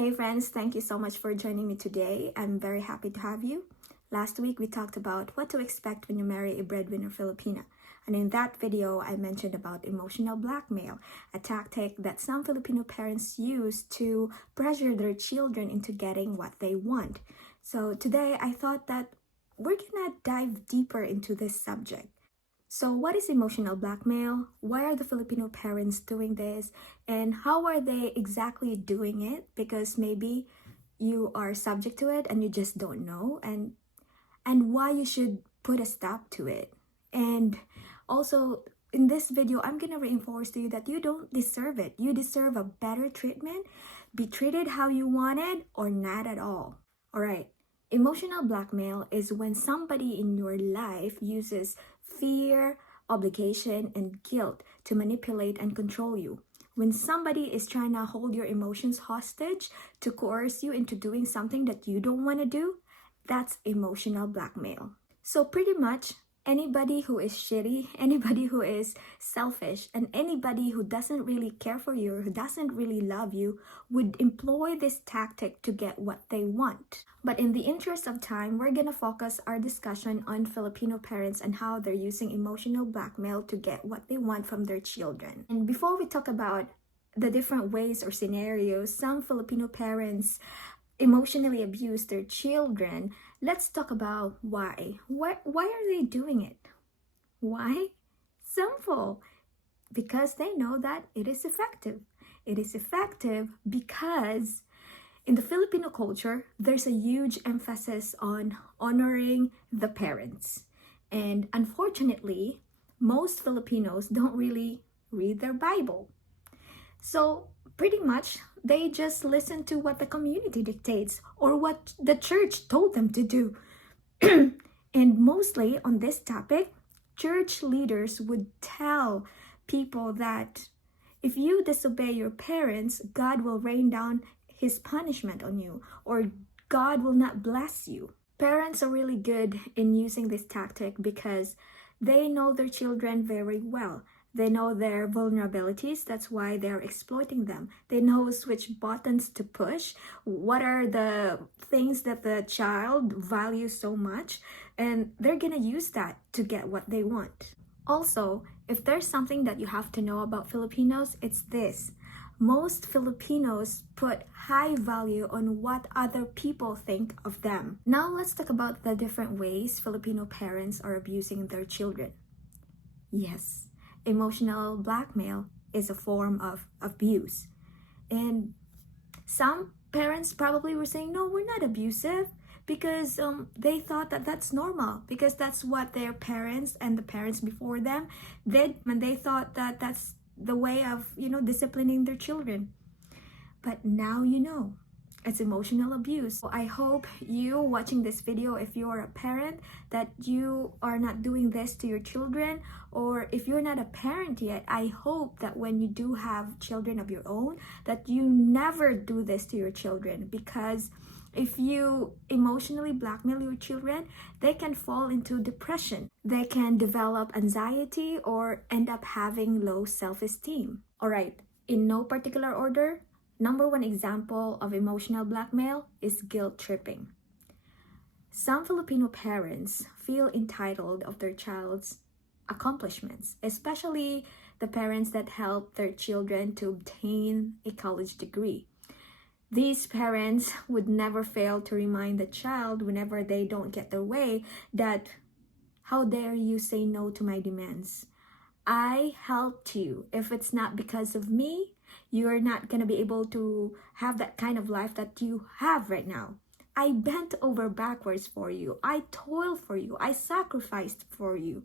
Hey friends, thank you so much for joining me today. I'm very happy to have you. Last week we talked about what to expect when you marry a breadwinner Filipina. And in that video, I mentioned about emotional blackmail, a tactic that some Filipino parents use to pressure their children into getting what they want. So today I thought that we're gonna dive deeper into this subject. So what is emotional blackmail? Why are the Filipino parents doing this? And how are they exactly doing it? Because maybe you are subject to it and you just don't know, and why you should put a stop to it. And also in this video, I'm gonna reinforce to you that you don't deserve it. You deserve a better treatment, be treated how you wanted or not at all. All right. Emotional blackmail is when somebody in your life uses fear, obligation, and guilt to manipulate and control you. When somebody is trying to hold your emotions hostage to coerce you into doing something that you don't want to do, that's emotional blackmail. So pretty much anybody who is shitty, anybody who is selfish, and anybody who doesn't really care for you or who doesn't really love you would employ this tactic to get what they want. But in the interest of time, we're gonna focus our discussion on Filipino parents and how they're using emotional blackmail to get what they want from their children. And before we talk about the different ways or scenarios some Filipino parents emotionally abuse their children, let's talk about why. Why are they doing it? Why? Simple. Because they know that it is effective. It is effective because in the Filipino culture, there's a huge emphasis on honoring the parents. And unfortunately, most Filipinos don't really read their Bible. So pretty much, they just listen to what the community dictates or what the church told them to do. And mostly on this topic, church leaders would tell people that if you disobey your parents, God will rain down his punishment on you, or God will not bless you. Parents are really good in using this tactic because they know their children very well. They know their vulnerabilities. That's why they're exploiting them. They know which buttons to push, what are the things that the child values so much, and they're gonna use that to get what they want. Also, if there's something that you have to know about Filipinos, it's this. Most Filipinos put high value on what other people think of them. Now let's talk about the different ways Filipino parents are abusing their children. Yes, emotional blackmail is a form of abuse. And some parents probably were saying, no, we're not abusive, because they thought that that's normal, because that's what their parents and the parents before them did, and they thought that that's the way of, disciplining their children. But now you know. It's emotional abuse. So I hope you watching this video, if you're a parent, that you are not doing this to your children, or if you're not a parent yet, I hope that when you do have children of your own, that you never do this to your children, because if you emotionally blackmail your children, they can fall into depression. They can develop anxiety or end up having low self-esteem. All right, in no particular order, number one example of emotional blackmail is guilt tripping. Some Filipino parents feel entitled of their child's accomplishments, especially the parents that help their children to obtain a college degree. These parents would never fail to remind the child whenever they don't get their way that, how dare you say no to my demands? I helped you. If it's not because of me, you're not going to be able to have that kind of life that you have right now. I bent over backwards for you. I toiled for you. I sacrificed for you.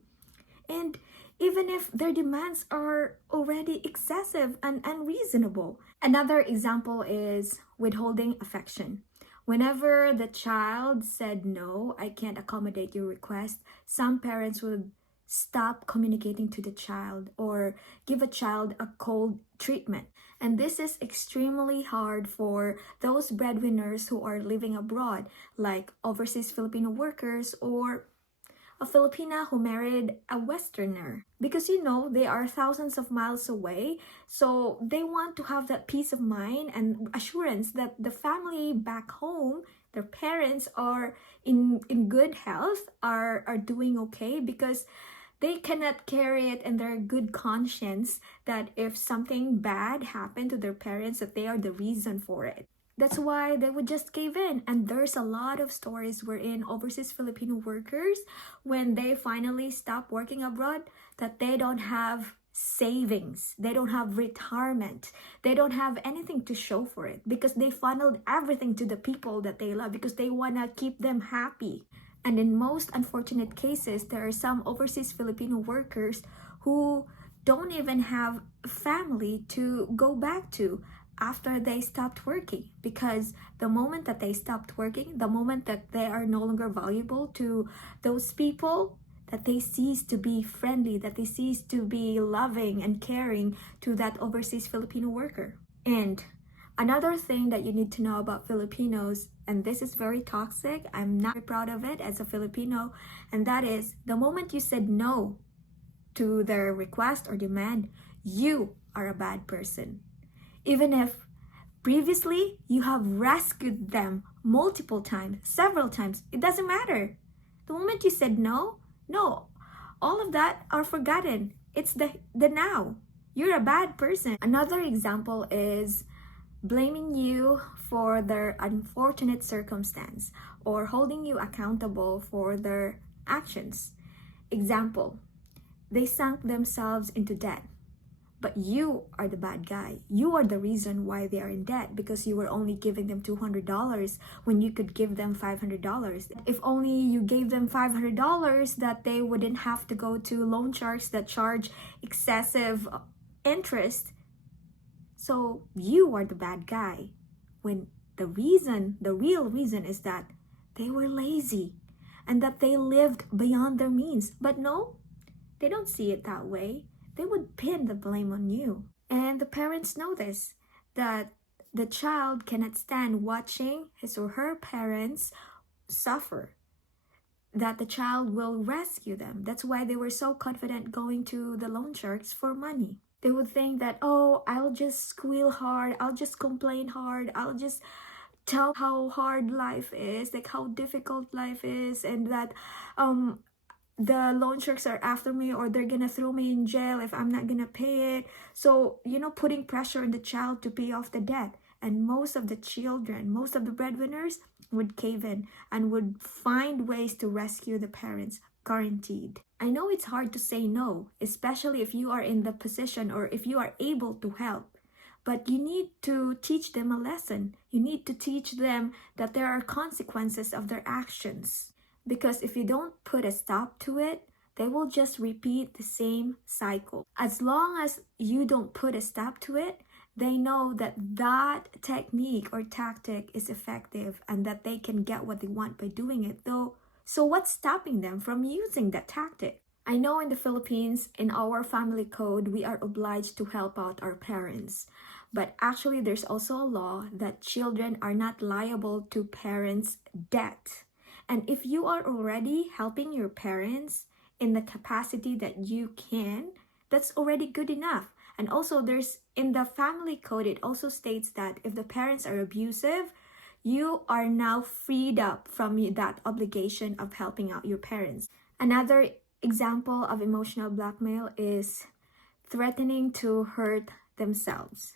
And even if their demands are already excessive and unreasonable. Another example is withholding affection. Whenever the child said, no, I can't accommodate your request, some parents would stop communicating to the child or give a child a cold treatment. And this is extremely hard for those breadwinners who are living abroad, like overseas Filipino workers or a Filipina who married a Westerner. Because they are thousands of miles away, so they want to have that peace of mind and assurance that the family back home, their parents, are in good health, are doing okay, because they cannot carry it in their good conscience that if something bad happened to their parents, that they are the reason for it. That's why they would just cave in. And there's a lot of stories wherein overseas Filipino workers, when they finally stop working abroad, that they don't have savings, they don't have retirement, they don't have anything to show for it, because they funneled everything to the people that they love, because they want to keep them happy. And in most unfortunate cases, there are some overseas Filipino workers who don't even have family to go back to after they stopped working, because the moment that they stopped working, the moment that they are no longer valuable to those people, that they cease to be friendly, that they cease to be loving and caring to that overseas Filipino worker. And another thing that you need to know about Filipinos, and this is very toxic, I'm not very proud of it as a Filipino, and that is the moment you said no to their request or demand, you are a bad person. Even if previously you have rescued them multiple times, several times, it doesn't matter. The moment you said no, all of that are forgotten. It's the now. You're a bad person. Another example is blaming you for their unfortunate circumstance or holding you accountable for their actions. Example, they sunk themselves into debt, but you are the bad guy. You are the reason why they are in debt, because you were only giving them $200 when you could give them $500. If only you gave them $500, that they wouldn't have to go to loan sharks that charge excessive interest. So you are the bad guy, when the real reason is that they were lazy and that they lived beyond their means. But no, they don't see it that way. They would pin the blame on you. And the parents know this, that the child cannot stand watching his or her parents suffer, that the child will rescue them. That's why they were so confident going to the loan sharks for money. They would think that, oh, I'll just squeal hard, I'll just complain hard, I'll just tell how hard life is, like how difficult life is, and that the loan sharks are after me, or they're gonna throw me in jail if I'm not gonna pay it. So, putting pressure on the child to pay off the debt. And most of the children, most of the breadwinners would cave in and would find ways to rescue the parents, guaranteed. I know it's hard to say no, especially if you are in the position or if you are able to help. But you need to teach them a lesson. You need to teach them that there are consequences of their actions. Because if you don't put a stop to it, they will just repeat the same cycle. As long as you don't put a stop to it, they know that that technique or tactic is effective and that they can get what they want by doing it, though. So what's stopping them from using that tactic? I know in the Philippines, in our family code, we are obliged to help out our parents. But actually, there's also a law that children are not liable to parents' debt. And if you are already helping your parents in the capacity that you can, that's already good enough. And also there's in the family code, it also states that if the parents are abusive, you are now freed up from that obligation of helping out your parents. Another example of emotional blackmail is threatening to hurt themselves.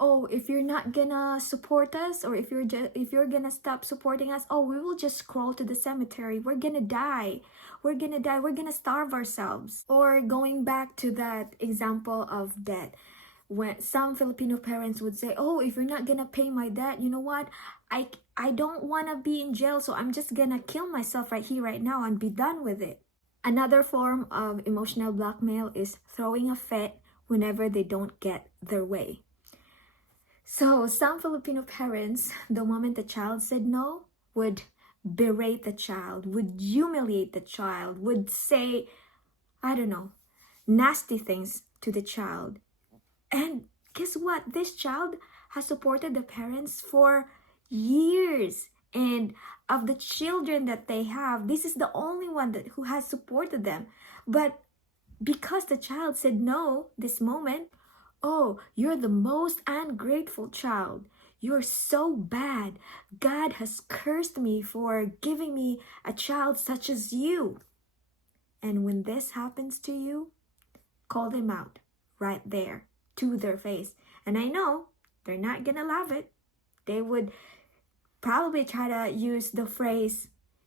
Oh, if you're not gonna support us, or if you're gonna stop supporting us, oh, we will just crawl to the cemetery. We're gonna die. We're gonna starve ourselves. Or going back to that example of debt, when some Filipino parents would say, oh, if you're not gonna pay my debt, you know what? I don't wanna be in jail, so I'm just gonna kill myself right here, right now, and be done with it. Another form of emotional blackmail is throwing a fit whenever they don't get their way. So some Filipino parents, the moment the child said no, would berate the child, would humiliate the child, would say, I don't know, nasty things to the child. And guess what? This child has supported the parents for years. And of the children that they have, this is the only one who has supported them. But because the child said no this moment, oh, you're the most ungrateful child. You're so bad. God has cursed me for giving me a child such as you. And when this happens to you, call them out right there to their face. And I know they're not gonna love it. They would probably try to use the phrase,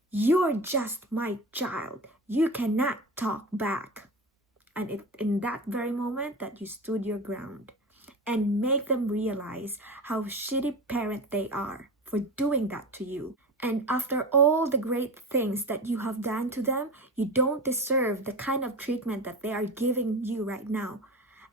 "You're just my child. You cannot talk back." And in that very moment that you stood your ground, and make them realize how shitty parent they are for doing that to you. And after all the great things that you have done to them, you don't deserve the kind of treatment that they are giving you right now.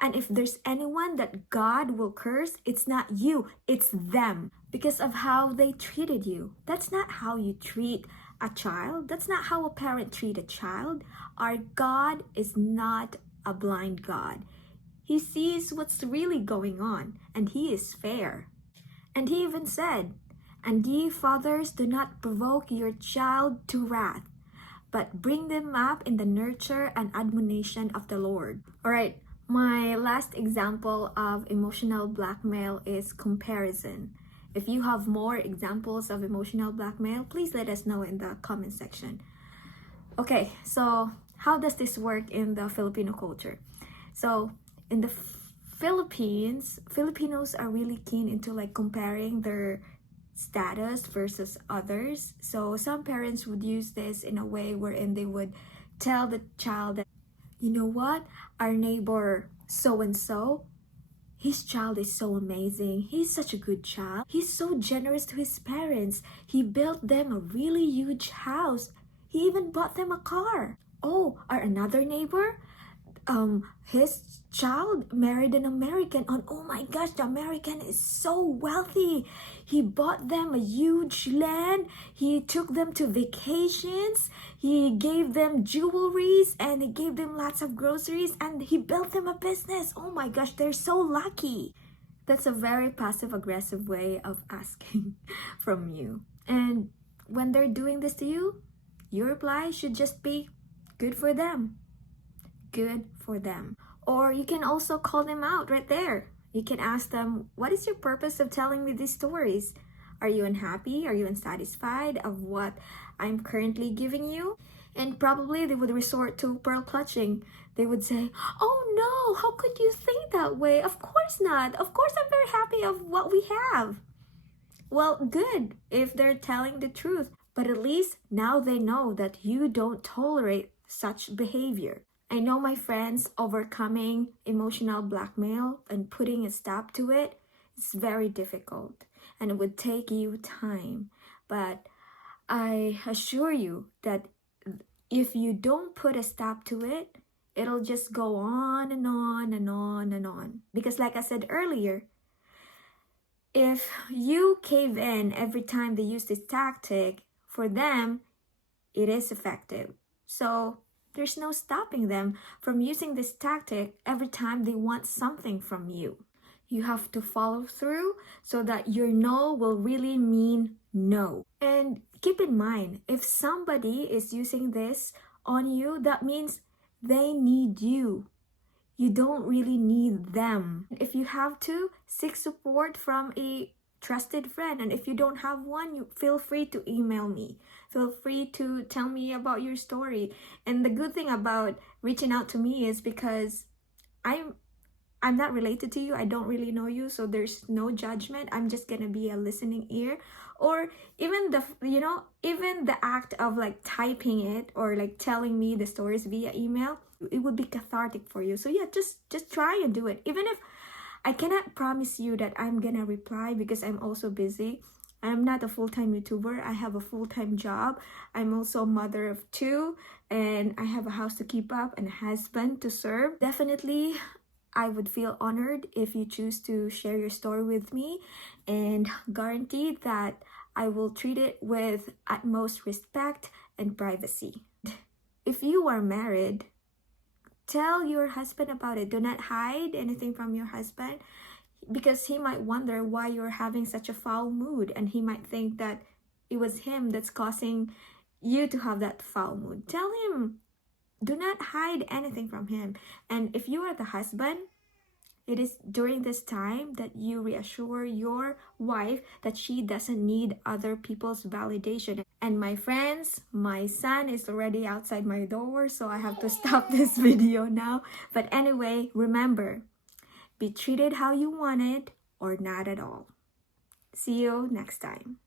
And if there's anyone that God will curse, it's not you, it's them, because of how they treated you. That's not how you treat a child. That's not how a parent treats a child. Our God is not a blind God. He sees what's really going on, and He is fair. And He even said, "And ye fathers, do not provoke your child to wrath, but bring them up in the nurture and admonition of the Lord." All right, my last example of emotional blackmail is comparison. If you have more examples of emotional blackmail, please let us know in the comment section. Okay, so how does this work in the Filipino culture? So in the Philippines, Filipinos are really keen into like comparing their status versus others. So some parents would use this in a way wherein they would tell the child that, "You know what? Our neighbor so and so, his child is so amazing. He's such a good child. He's so generous to his parents. He built them a really huge house. He even bought them a car. Oh, our another neighbor, his child married an American, and oh my gosh, the American is so wealthy. He bought them a huge land. He took them to vacations. He gave them jewelries, and he gave them lots of groceries, and he built them a business. Oh my gosh, they're so lucky." That's a very passive aggressive way of asking from you. And when they're doing this to you, your reply should just be, "Good for them. Good for them." Or you can also call them out right there. You can ask them, "What is your purpose of telling me these stories? Are you unhappy? Are you unsatisfied of what I'm currently giving you?" And probably they would resort to pearl clutching. They would say, "Oh no, how could you think that way? Of course not. Of course I'm very happy of what we have." Well, good if they're telling the truth, but at least now they know that you don't tolerate such behavior. I know my friends, overcoming emotional blackmail and putting a stop to it is very difficult, and it would take you time. But I assure you that if you don't put a stop to it, it'll just go on and on and on and on. Because like I said earlier, if you cave in every time they use this tactic, for them, it is effective. So there's no stopping them from using this tactic every time they want something from you. You have to follow through so that your no will really mean no. And keep in mind, if somebody is using this on you, that means they need you. You don't really need them. If you have to, seek support from a trusted friend. And if you don't have one, you feel free to email me. Feel free to tell me about your story. And the good thing about reaching out to me is because I'm not related to you. I don't really know you, so there's no judgment. I'm just gonna be a listening ear. Or even even the act of like typing it or like telling me the stories via email, it would be cathartic for you. So yeah, just try and do it. Even if I cannot promise you that I'm gonna reply because I'm also busy. I'm not a full-time YouTuber. I have a full-time job. I'm also a mother of two, and I have a house to keep up and a husband to serve. Definitely, I would feel honored if you choose to share your story with me, and guaranteed that I will treat it with utmost respect and privacy. If you are married, tell your husband about it. Do not hide anything from your husband, because he might wonder why you're having such a foul mood, and he might think that it was him that's causing you to have that foul mood. Tell him. Do not hide anything from him. And if you are the husband, it is during this time that you reassure your wife that she doesn't need other people's validation. And my friends, my son is already outside my door, so I have to stop this video now. But anyway, remember, be treated how you wanted or not at all. See you next time.